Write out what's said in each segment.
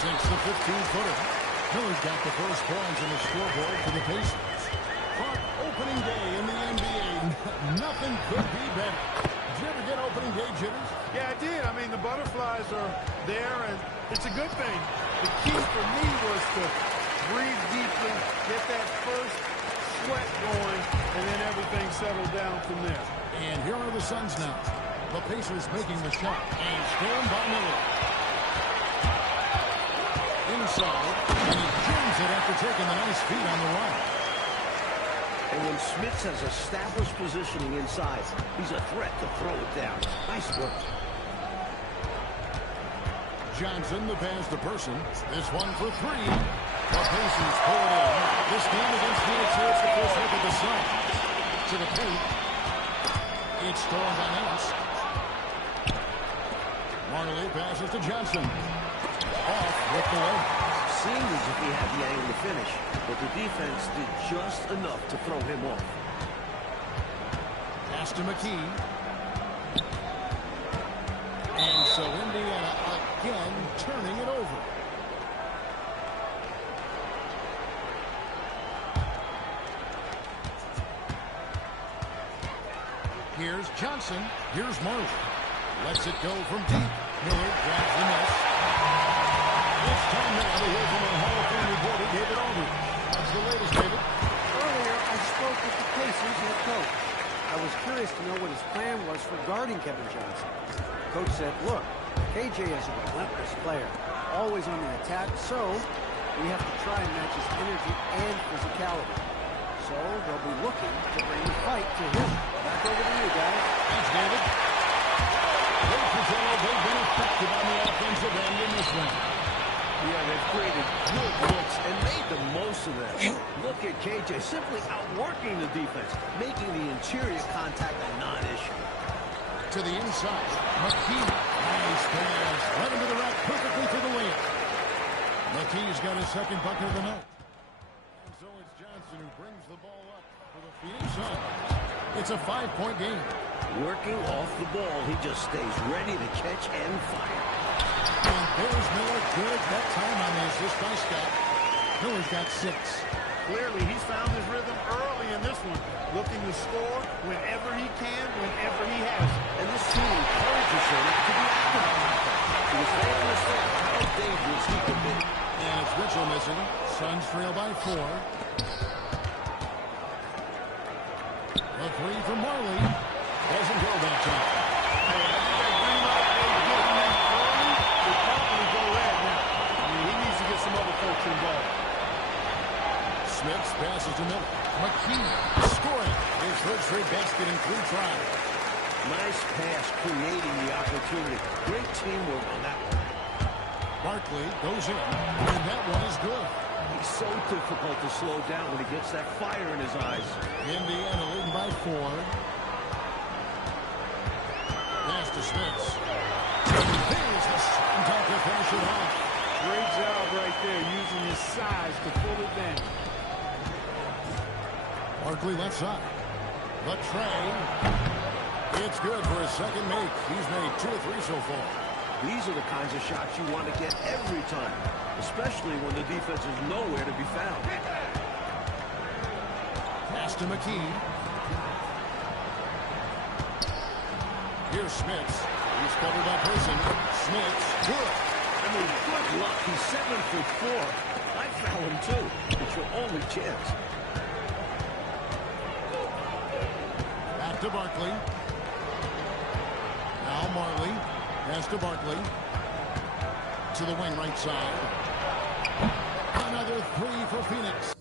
Sinks the 15-footer. Miller's got the first points on the scoreboard for the Pacers. Front opening day in the NBA. Nothing could be better. Did you ever get opening day jitters? Yeah, I did. I mean, the butterflies are there, and it's a good thing. The key for me was to breathe deeply, get that first sweat going, and then everything settled down from there. And here are the Suns now. The Pacers making the shot. And scored by Miller. Inside. And he jams it after taking the nice feed on the run. And when Smits has established positioning inside, he's a threat to throw it down. Nice work. Johnson, the pass to Person. This one for three. The Pacers pull it in. This game against Phoenix here is the first look at the Suns. To the paint. It's stolen by Nance. Marley passes to Johnson. Off with the leg. Seemed as if he had the angle to finish, but the defense did just enough to throw him off. Pass to McKee. And so Indiana again turning it over. Here's Johnson. Here's Marley. Lets it go from deep. Miller grabs the miss. It's time now to hear from our Hall of Fame reporter, David Aldridge. What's the latest, David? Earlier, I spoke with the Pacers head coach. I was curious to know what his plan was for guarding Kevin Johnson. Coach said, look, KJ is a relentless player, always on the attack, so we have to try and match his energy and physicality. So they'll be looking to bring the fight to him. Back over to you, guys. Thanks, David. They've been effective on the offensive end in this one. Yeah, they've created good looks and made the most of them. Look at KJ simply outworking the defense, making the interior contact a non-issue. To the inside, McKee. Nice pass. Right into the rack perfectly for the layup. McKee's got his second bucket of the night. And so it's Johnson who brings the ball up for the Phoenix Suns. It's a 5-point game. Working off the ball, he just stays ready to catch and fire. And there's Miller. Good that time on the assist by Scott. Miller's got 6. Clearly, he's found his rhythm early in this one, looking to score whenever he can, whenever he has. And this team encourages him to be active on offense. Because they understand how dangerous he can be. And it's Mitchell missing. Suns trail by 4. A 3 from Marley. Doesn't go that time. He needs to get some other folks involved. Smith passes to Miller. McKee scoring his third straight basket in 3 tries. Nice pass creating the opportunity. Great teamwork on that one. Barkley goes in, and that one is good. He's so difficult to slow down when he gets that fire in his eyes. Indiana leading by 4. Pass to Smith. There's the second time to finish it off. Great job right there, using his size to full advantage. Barkley left side. The tray. It's good for his second make. He's made 2 or 3 so far. These are the kinds of shots you want to get every time, especially when the defense is nowhere to be found. Pass to McKee. Here's Smith. He's covered by Person. Smith, good. I mean, good luck. He's 7'4". I foul him too. It's your only chance. Back to Barkley. Now Marley. Pass to Barkley. To the wing right side. Another 3 for Phoenix.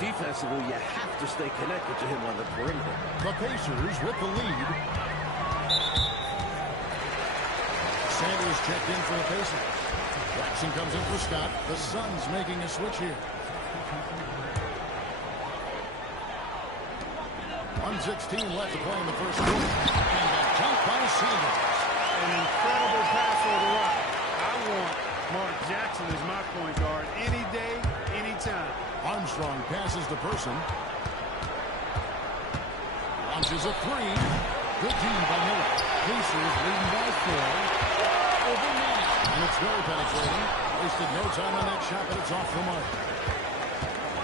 Defensively, you have to stay connected to him on the perimeter. The Pacers with the lead. Sanders checked in for the Pacers. Jackson comes in for Scott. The Suns making a switch here. 1:16 left to play in the first quarter. And a dunk by Sanders. An incredible pass over the rock. I want Mark Jackson as my point guard any day, anytime. Armstrong passes to Person. Launches a three. Good team by Miller. Pacers leading by 4. Over Manning. And it's very penetrating. Wasted no time on that shot, but it's off the mark.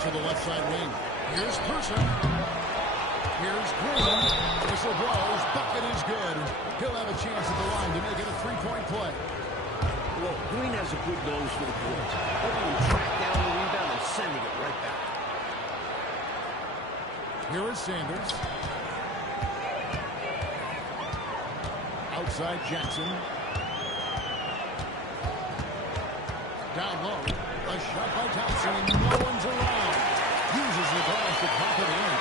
To the left side wing. Here's Person. Here's Green. Whistle blows. Bucket is good. He'll have a chance at the line to make it a three-point play. Well, Green has a good nose for the boards. Helping him track down the rebound and sending it right back. Here is Sanders. Outside Jackson. Down low. A shot by Thompson, and no one's around. Uses the glass to pop it in.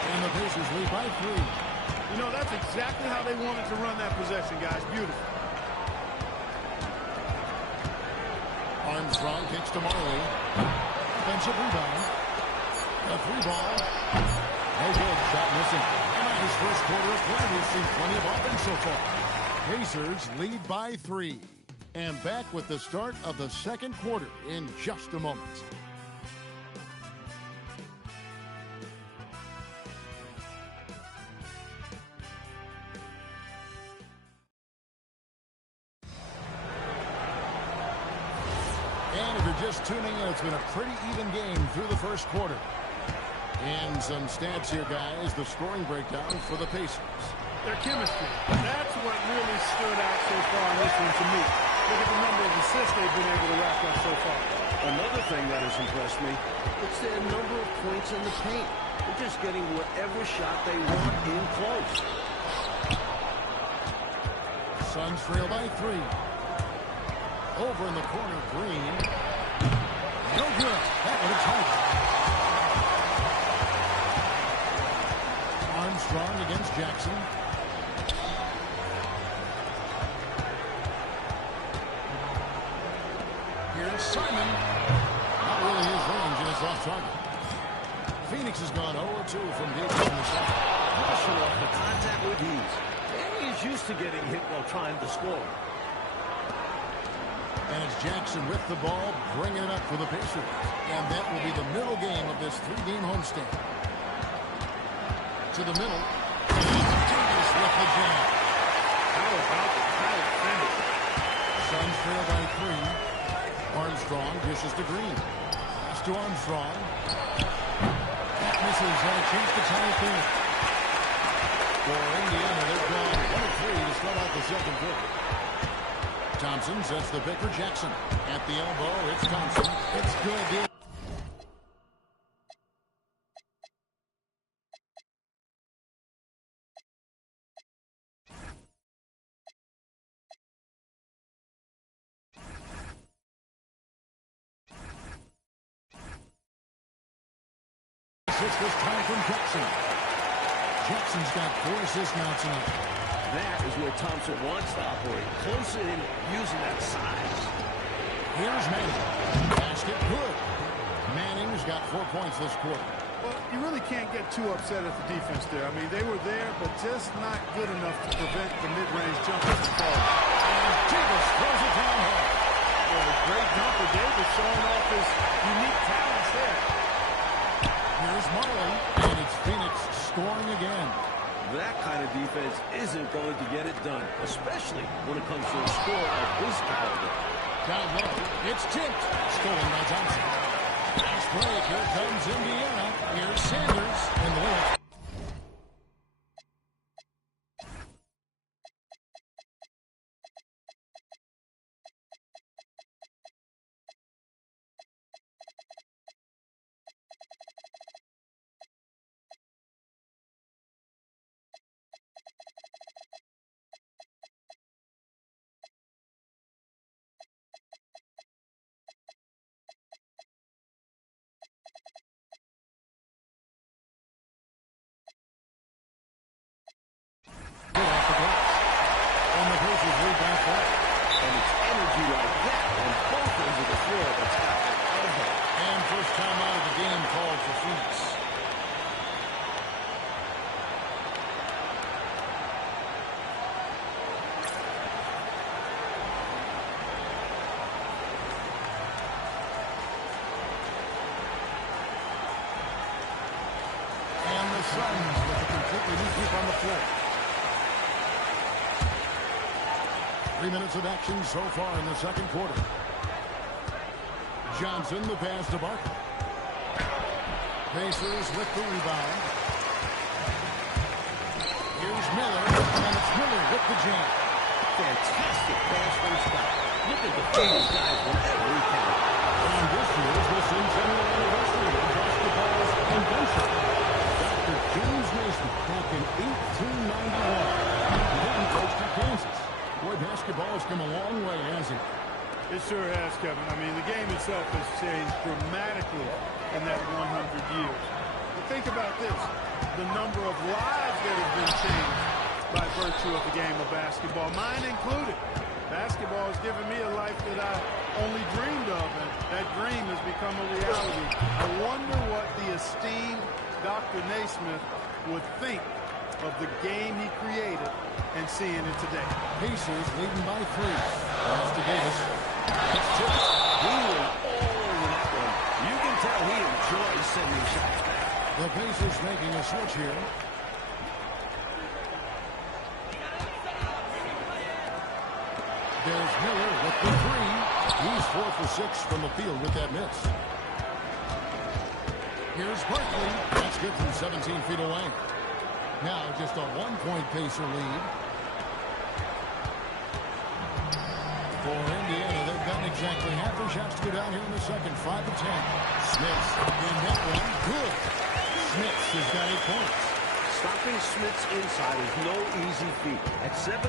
And the Pacers lead by 3. You know, that's exactly how they wanted to run that possession, guys. Beautiful. Armstrong kicks to Marley. Offensive rebound. A 3-ball. No good. Shot missing. And on his first quarter of play, we've seen plenty of offense so far. Pacers lead by 3. And back with the start of the second quarter in just a moment. And if you're just tuning in, it's been a pretty even game through the first quarter. And some stats here, guys. The scoring breakdown for the Pacers. Their chemistry. That's what really stood out so far in this one to me. Look at the number of assists they've been able to rack up so far. Another thing that has impressed me, it's their number of points in the paint. They're just getting whatever shot they want in close. Suns trail by 3. Over in the corner, Green. No good. That would have tied. Armstrong against Jackson. Here's Simon. Not really his range, and it's off target. Phoenix has gone 0-2 from deep in the second. Rushing off the contact with ease. And he's used to getting hit while trying to score. And it's Jackson with the ball, bringing it up for the Pacers. And that will be the middle game of this 3-game homestand. To the middle. Davis with the jam. How about the foul defended? Suns trail by 3. Armstrong dishes to Green. Pass to Armstrong. That misses, and a chance to tie it there. For Indiana, they've gone 1-3 to start out the second quarter. Thompson sets the pick for Jackson. At the elbow, it's Thompson. It's good. This time from Jackson. Jackson's got 4 assists now tonight. That is where Thompson wants to operate. Close in, using that size. Here's Manning. Basket good. Manning's got 4 points this quarter. Well, you really can't get too upset at the defense there. I mean, they were there, but just not good enough to prevent the mid-range jumper from falling. And Davis throws it down hard. Well, a great jumper. Davis showing off his unique talents there. Here's Marley, and it's Phoenix scoring again. That kind of defense isn't going to get it done, especially when it comes to a score of his caliber. Down low, it's tipped. Stolen by Thompson. Nice break. Here comes Indiana. Here's Sanders in the left. Suns with a completely new group on the floor. 3 minutes of action so far in the second quarter. Johnson, the pass to Barkley. Pacers with the rebound. Here's Miller, and it's Miller with the jam. Fantastic pass from Scott. Look at the these guys whenever he can. And this year's the centennial anniversary of basketball's invention. Dr. James Naismith back in 1891. He then coached at Kansas. Boy, basketball has come a long way, hasn't it? It sure has, Kevin. I mean, the game itself has changed dramatically in that 100 years. But think about this. The number of lives that have been changed by virtue of the game of basketball, mine included. Basketball has given me a life that I only dreamed of, and that dream has become a reality. I wonder what the esteemed Dr. Naismith would think of the game he created and seeing it today. Pacers leading by 3. Pass to Davis. It's tipped. He went all over that one. You can tell he enjoys sending shots back. The Pacers making a switch here. There's Miller with the 3. He's 4 for 6 from the field with that miss. Here's Barkley. That's good from 17 feet away. Now just a 1-point Pacer lead. For Indiana, they've gotten exactly half their shots to go down here in the second. 5 to 10. Smith in that one. Good. Smith has got 8 points. Stopping Smith's inside is no easy feat. At 7'4",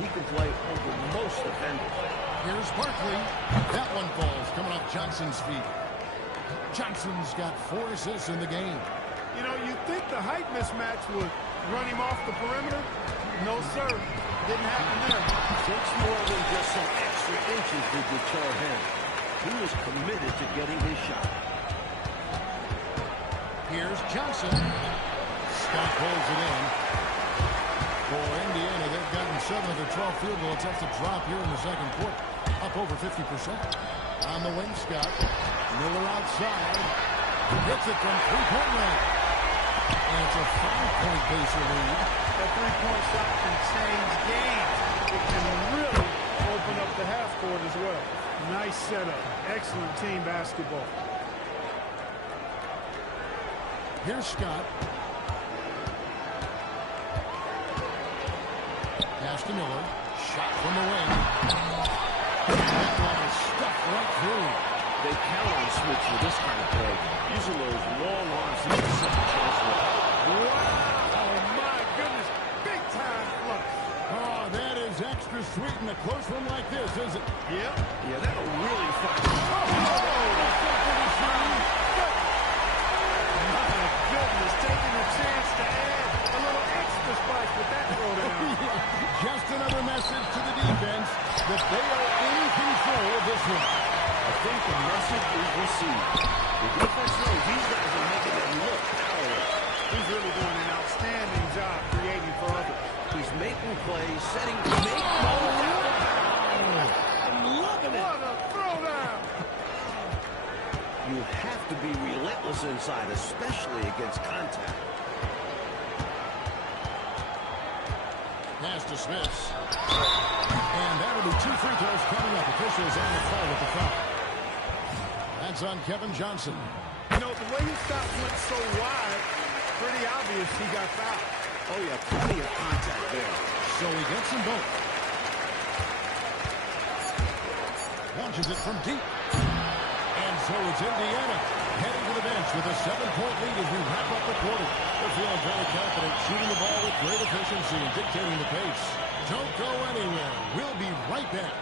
he can play over most defenders. Here's Barkley. That one falls, coming off Johnson's feet. Johnson's got 4 assists in the game. You know, you'd think the height mismatch would run him off the perimeter. No, sir. Didn't happen there. Takes more than just some extra inches to deter him. He was committed to getting his shot. Here's Johnson. Scott pulls it in. For Indiana, they've gotten 7 of their 12 field goals. That's a drop here in the second quarter. Up over 50%. On the wing, Scott. Miller outside. Hits it from three-point range. And it's a 5-point Pacer lead. That three-point shot can change games. It can really open up the half court as well. Nice setup. Excellent team basketball. Here's Scott. Pass to Miller. Shot from the wing. That one is stuffed right through. They count on Smith for this kind of play. Using those long arms to get a second chance. Wow! Oh, my goodness. Big-time flush. Oh, that is extra sweet in a close one like this, isn't it? Yep. Yeah, that'll really find Oh, my goodness. Taking a chance to add a little extra spice with that throwdown. Just another message to the defense that they are in control of this one. I think the message is received. The defense knows these guys are making them look powerless. He's really doing an outstanding job creating for others. He's making plays, setting make balls out of bounds. I'm loving it. What a throwdown. You have to be relentless inside, especially against contact. Pass to Smith. And that'll be 2 free throws coming up. Officials on the call with the foul. That's on Kevin Johnson. You know, the way his shot went so wide, pretty obvious he got fouled. Oh, yeah, plenty of contact there. So he gets them both. Launches it from deep. And so it's Indiana heading to the bench with a 7-point lead as we wrap up the quarter. They're feeling very confident, shooting the ball with great efficiency and dictating the pace. Don't go anywhere. We'll be right back.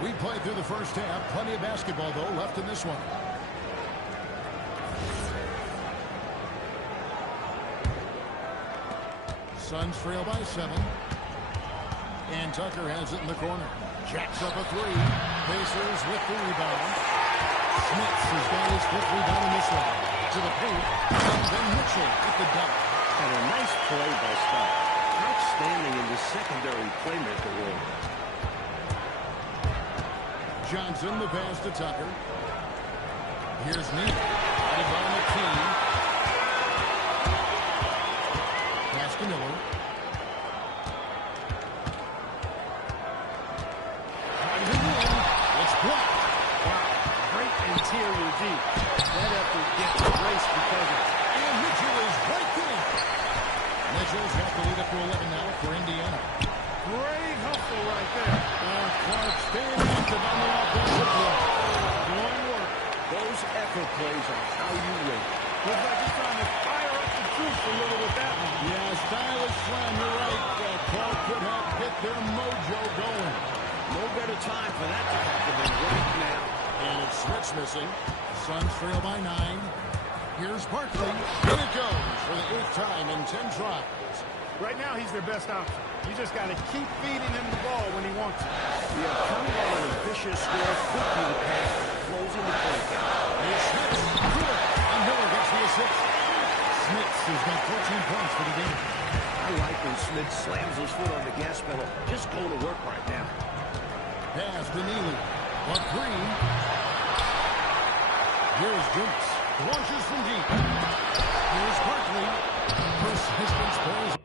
We played through the first half. Plenty of basketball, though, left in this one. Suns trail by 7. And Tucker has it in the corner. Jacks up a 3. Pacers with the rebound. Smith has got his 5th rebound in this one. To the paint. And then Mitchell with the dunk. And a nice play by Scott. Outstanding in the second secondary playmaker role. Johnson, the pass to Tucker. Here's Neal. Headed by McKee. Pass to Miller. It's blocked. Wow, great interior D. That effort gets erased because of it. And Mitchell is right there. Mitchell's got the lead up to 11 now for Indiana. Great hustle right there. Clark staying active on the offensive play. Doing work. Those effort plays are how you win. Looks like he's trying to fire up the troops a little with that one. Yeah, stylish slam, you're right. Clark could have get their mojo going. No better time for that to happen than right now. And it's Smith's missing. Suns trail by 9. Here's Barkley. And it goes for the 8th time in 10 tries. Right now, he's their best option. You just got to keep feeding him the ball when he wants it. Yeah, counting on an efficient score could be the pass, closing the play count. Here's Smith. Good. And Miller gets the assist. Smith has got 14 points for the game. I like when Smith slams his foot on the gas pedal. Just go to work right now. Pass to Neely. But Green. Here's Jukes. Launches from deep. Here's Barkley. Persistence pays.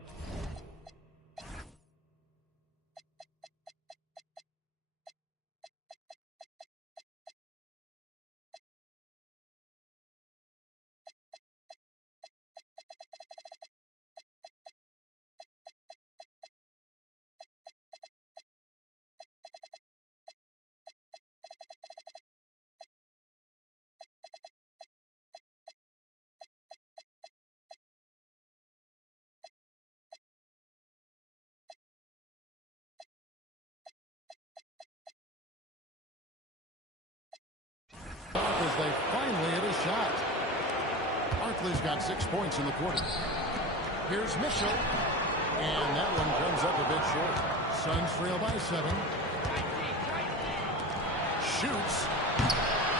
As they finally hit a shot. Barkley's got 6 points in the quarter. Here's Mitchell. And that one comes up a bit short. Suns trail by 7. Shoots.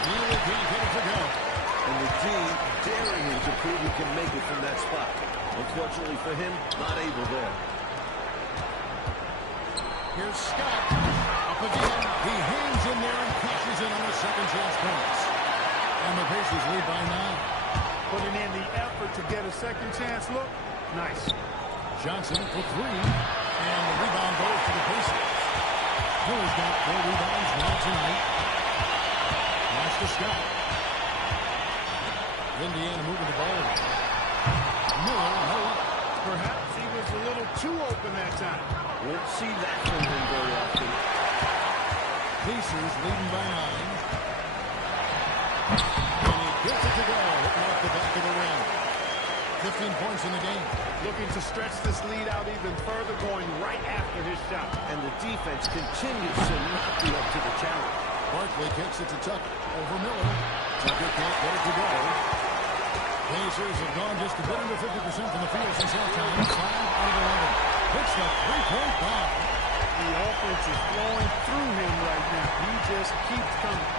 Neely can't get it to go. And the D daring him to prove he can make it from that spot. Unfortunately for him, not able there. Here's Scott. Up again. He hangs in there and catches it on a second chance points. And the Pacers lead by 9. Putting in the effort to get a second chance look. Nice. Johnson for 3. And the rebound goes to the Pacers. Miller's got 4 rebounds now tonight. Pass to Scott. Indiana moving the ball. Miller, no up. Perhaps he was a little too open that time. Won't see that from him very often. Pacers leading by 9. And he gets it to go, hitting off the back of the rim. 15 points in the game. Looking to stretch this lead out even further, going right after his shot. And the defense continues to not be up to the challenge. Barkley kicks it to Tucker. Over Miller. Tucker can't get it to go. Pacers have gone just a bit under 50% from the field since halftime. 5 out of 11. Hits the three-point bomb. The offense is flowing through him right now. He just keeps coming.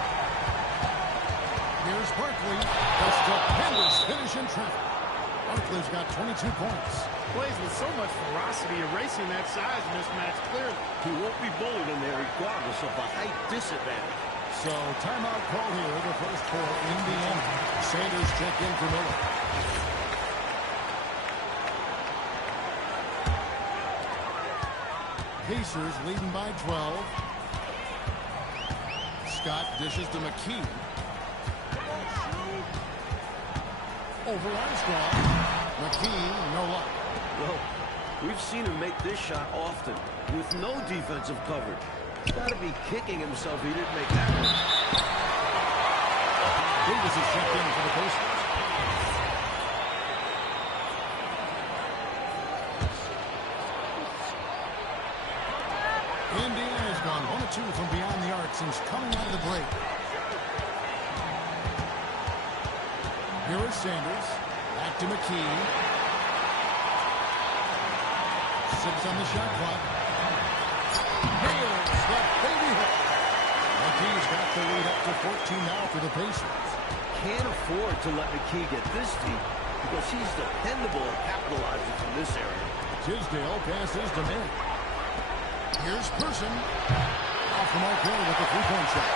Here's Barkley. A stupendous finish in traffic. Barkley's got 22 points. Plays with so much ferocity, erasing that size mismatch clearly. He won't be bullied in there regardless of the height disadvantage. So timeout call here, the first for Indiana. Sanders check in for Miller. Pacers leading by 12. Scott dishes to McKee. Over Armstrong. McKee, no luck. Well, we've seen him make this shot often with no defensive coverage. He's got to be kicking himself he didn't make that one. Davis is checked in for the Pacers. Indiana's gone 1 of 2 from beyond the arc since coming out of the break. Here is Sanders. Back to McKee. 6 on the shot clock. Nails the baby hook. McKee's got the lead up to 14 now for the Pacers. Can't afford to let McKee get this deep because he's dependable at capitalizing from this area. Tisdale passes to Miller. Here's Person. Off the mark there with the three-point shot.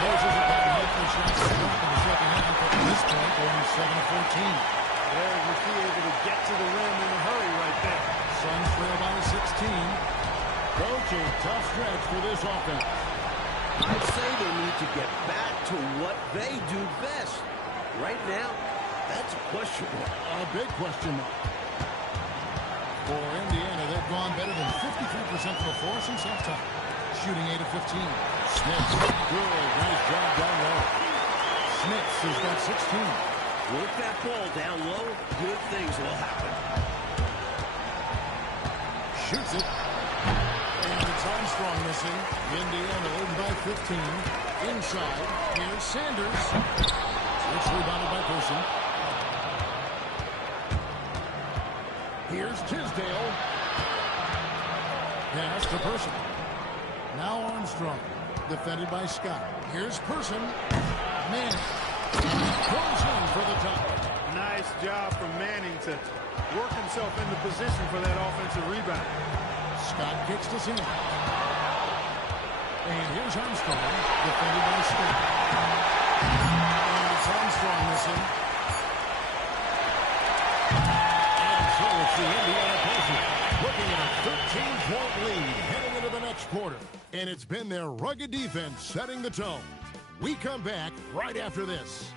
Pacers have gotten half their shots to drop in the second half, but at this point, going 7-14. There's McKee able to get to the rim in a hurry right there. Suns trail by 16. Coach, a tough stretch for this offense. I'd say they need to get back to what they do best. Right now, that's a question mark. A big question mark. For Indiana, they've gone better than 53% from the floor since halftime. Shooting 8 of 15. Smith, good. Nice job down low. Smith has got 16. Work that ball down low, good things will happen. Shoots it. And it's Armstrong missing. Indiana leading by 15. Inside. Here's Sanders. It's rebounded by Person. Here's Tisdale. Pass to Person. Now Armstrong. Defended by Scott. Here's Person. Manning. Goes in for the top. Nice job from Manning to work himself into position for that offensive rebound. Scott kicks this in. And here's Armstrong. Defended by Scott. And it's Armstrong missing. So it's the Indiana Pacers looking at a 13-point lead heading into the next quarter. And it's been their rugged defense setting the tone. We come back right after this.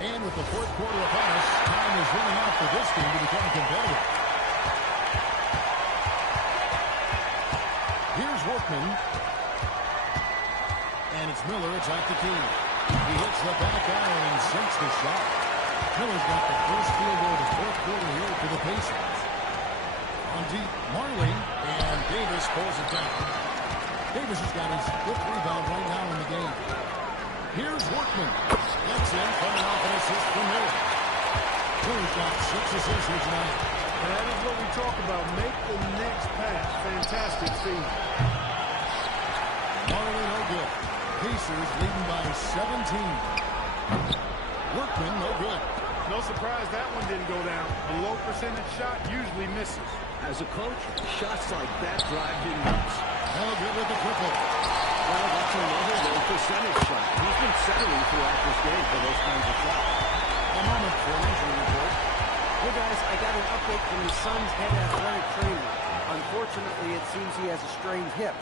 And with the fourth quarter upon us, time is running out for this game to become competitive. Here's Workman. And it's Miller atop the key. He hits the back iron and sinks the shot. Miller's got the first field goal of the fourth quarter here for the Pacers. On deep, Marley, and Davis pulls it down. Davis has got his fifth rebound right now in the game. Here's Workman. That's in, coming off an assist from Miller. Miller's got 6 assists here tonight. That is what we talk about. Make the next pass. Fantastic feed. Marley, no good. Pacers leading by 17. Workman, no good. No surprise that one didn't go down. A low percentage shot usually misses. As a coach, shots like that drive him nuts. No good with the triple. Well, that's another low percentage shot. He's been settling throughout this game for those kinds of shots. A moment for an injury report. Hey guys, I got an update from the Suns head athletic trainer. Unfortunately, it seems he has a strained hip.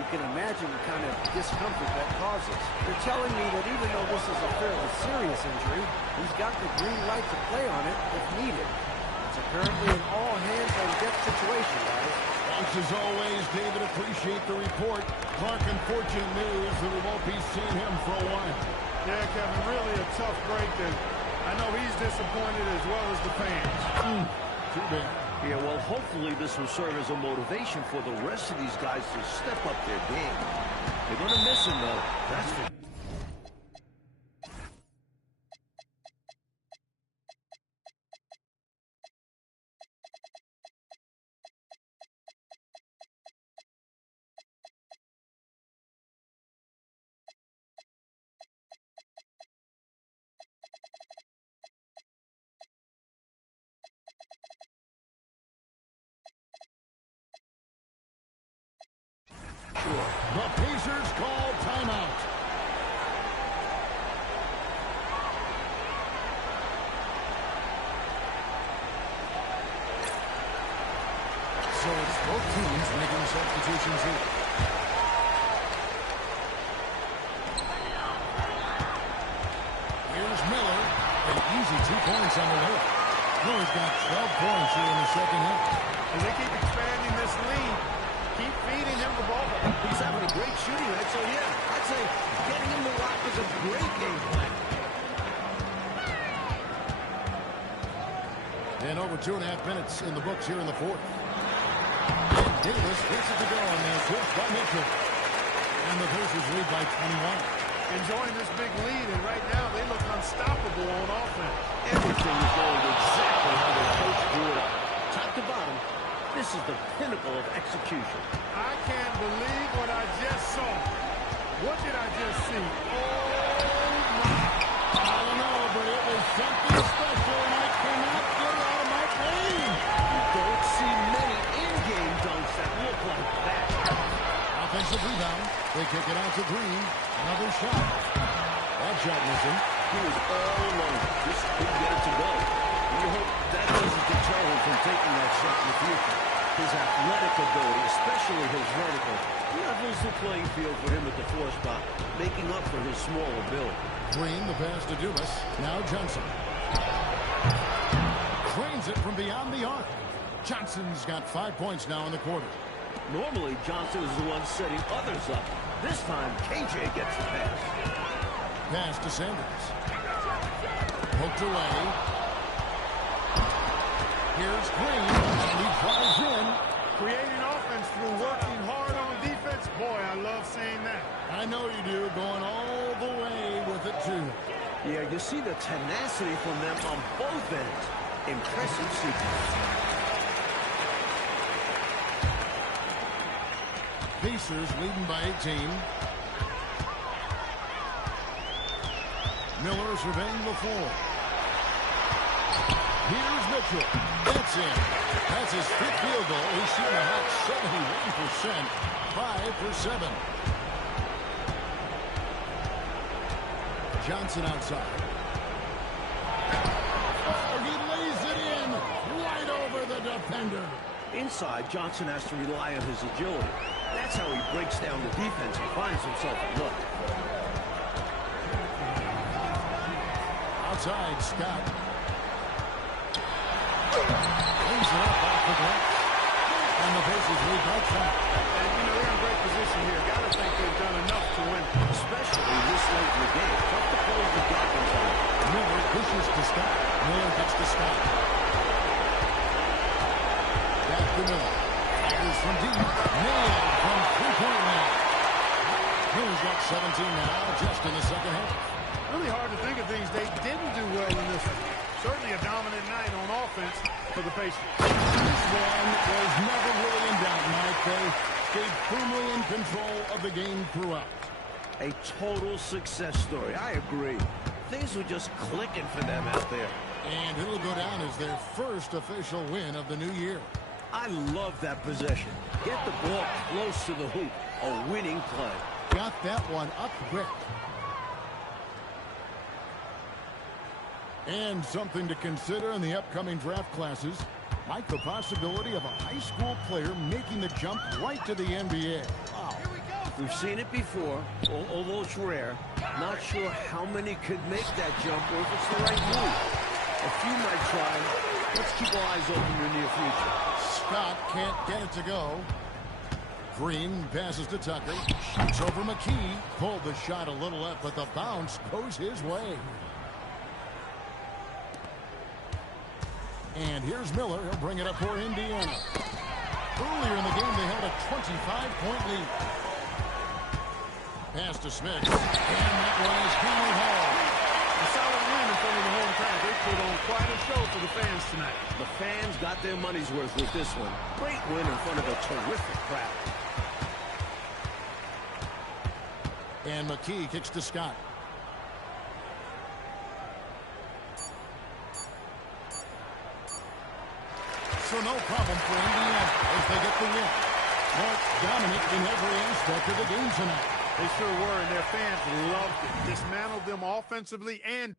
You can imagine the kind of discomfort that causes. They're telling me that even though this is a fairly serious injury, he's got the green light to play on it if needed. It's apparently an all-hands-on-deck situation, guys. Thanks as always, David. Appreciate the report. Clark, unfortunate news that we won't be seeing him for a while. Yeah, Kevin, really a tough break, and I know he's disappointed as well as the fans. Too bad. Yeah, well, hopefully this will serve as a motivation for the rest of these guys to step up their game. They're going to miss him, though. That's for The Pacers call timeout. So it's both teams making substitutions here. Here's Miller. An easy 2 points on the way. Miller's got 12 points here in the second half. As they keep expanding this lead, keep feeding him the ball. He's having a great shooting night, so yeah, I'd say getting him the rock is a great game plan. And over 2.5 minutes in the books here in the fourth. And Davis gets it to go on the twist by Mitchell. And the Pacers lead by 21. Enjoying this big lead, and right now they look unstoppable on offense. Every everything is going exactly how the coach drew it up. Top to bottom, this is the pinnacle of execution. I can't believe what I just saw. What did I just see? Oh, my. I don't know, but it was something special, and I cannot get it out of my brain. You don't see many in-game dunks that look like that. Offensive rebound. They kick it out to Green. Another shot. That shot missing. He was all alone. Just couldn't get it to go. And you hope that doesn't deter him from taking that shot in the future. His athletic ability, especially his vertical, levels the playing field for him at the 4 spot, making up for his smaller build. Green, the pass to Dumas. Now Johnson. Trains it from beyond the arc. Johnson's got 5 points now in the quarter. Normally, Johnson is the one setting others up. This time, KJ gets the pass. Pass to Sanders. Poked away. Here's Green, and he drives in. Creating offense through working hard on defense. Boy, I love seeing that. I know you do, going all the way with it, too. Yeah, you see the tenacity from them on both ends. Impressive sequence. Pacers leading by 18. Miller surveying the floor. Here's Mitchell. That's in. That's his 5th field goal. He's shooting a hot 71%. 5 for 7. Johnson outside. Oh, he lays it in. Right over the defender. Inside, Johnson has to rely on his agility. That's how he breaks down the defense and finds himself a look. Outside, Scott. Brings it up off the glass. And the Pacers lead by 10. And, you know, they're in great position here. Got to think they've done enough to win. Especially this late in the game. Tough to close the gap inside. Miller pushes to Scott. Miller gets to Scott. Back to Miller. Fires from deep. Nailed from three-point line. Miller's got 17 now, just in the second half. Really hard to think of things they didn't do well in this one. Certainly a dominant night on offense for the Pacers. This one was never really in doubt, Mike. They stayed firmly in control of the game throughout. A total success story. I agree. Things were just clicking for them out there. And it'll go down as their first official win of the new year. I love that possession. Get the ball close to the hoop. A winning play. Got that one up quick. And something to consider in the upcoming draft classes. Mike, the possibility of a high school player making the jump right to the NBA. Wow. We've seen it before, although it's rare. Not sure how many could make that jump or if it's the right move. A few might try. Let's keep our eyes open in the near future. Scott can't get it to go. Green passes to Tucker. Shoots over McKee. Pulled the shot a little up, but the bounce goes his way. And here's Miller. He'll bring it up for Indiana. Earlier in the game, they held a 25-point lead. Pass to Smith. And that one is counted home. A solid win in front of the home crowd. They put on quite a show for the fans tonight. The fans got their money's worth with this one. Great win in front of a terrific crowd. And McKee kicks to Scott. So no problem for Indiana as they get the win. Mark dominant in every aspect of the game tonight. They sure were, and their fans loved it. Dismantled them offensively and